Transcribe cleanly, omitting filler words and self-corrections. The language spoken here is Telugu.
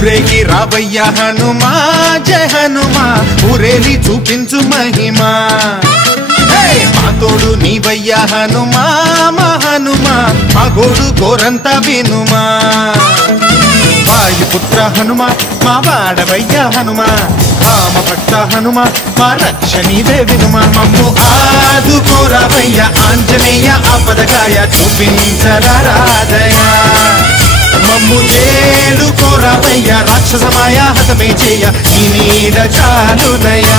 ఊరేగి రావయ్య హనుమా జయ హనుమా ఊరేలి చూపించు మహిమా మా తోడు నీవయ్య హనుమా మా హనుమా మా గోడు గోరంత వినుమా వాయుపుత్ర హనుమ మా వాడవయ్య హనుమ రామభక్త హనుమ మా రక్షణీవే వినుమ మమ్ము ఆదుకోరావయ్య ఆంజనేయ ఆపదకాయ చూపించరాదయ మమ్ము ఏలుకోరావయ్య రాక్షసమాయ హతమే చేయ నీ నీడ చాలునయా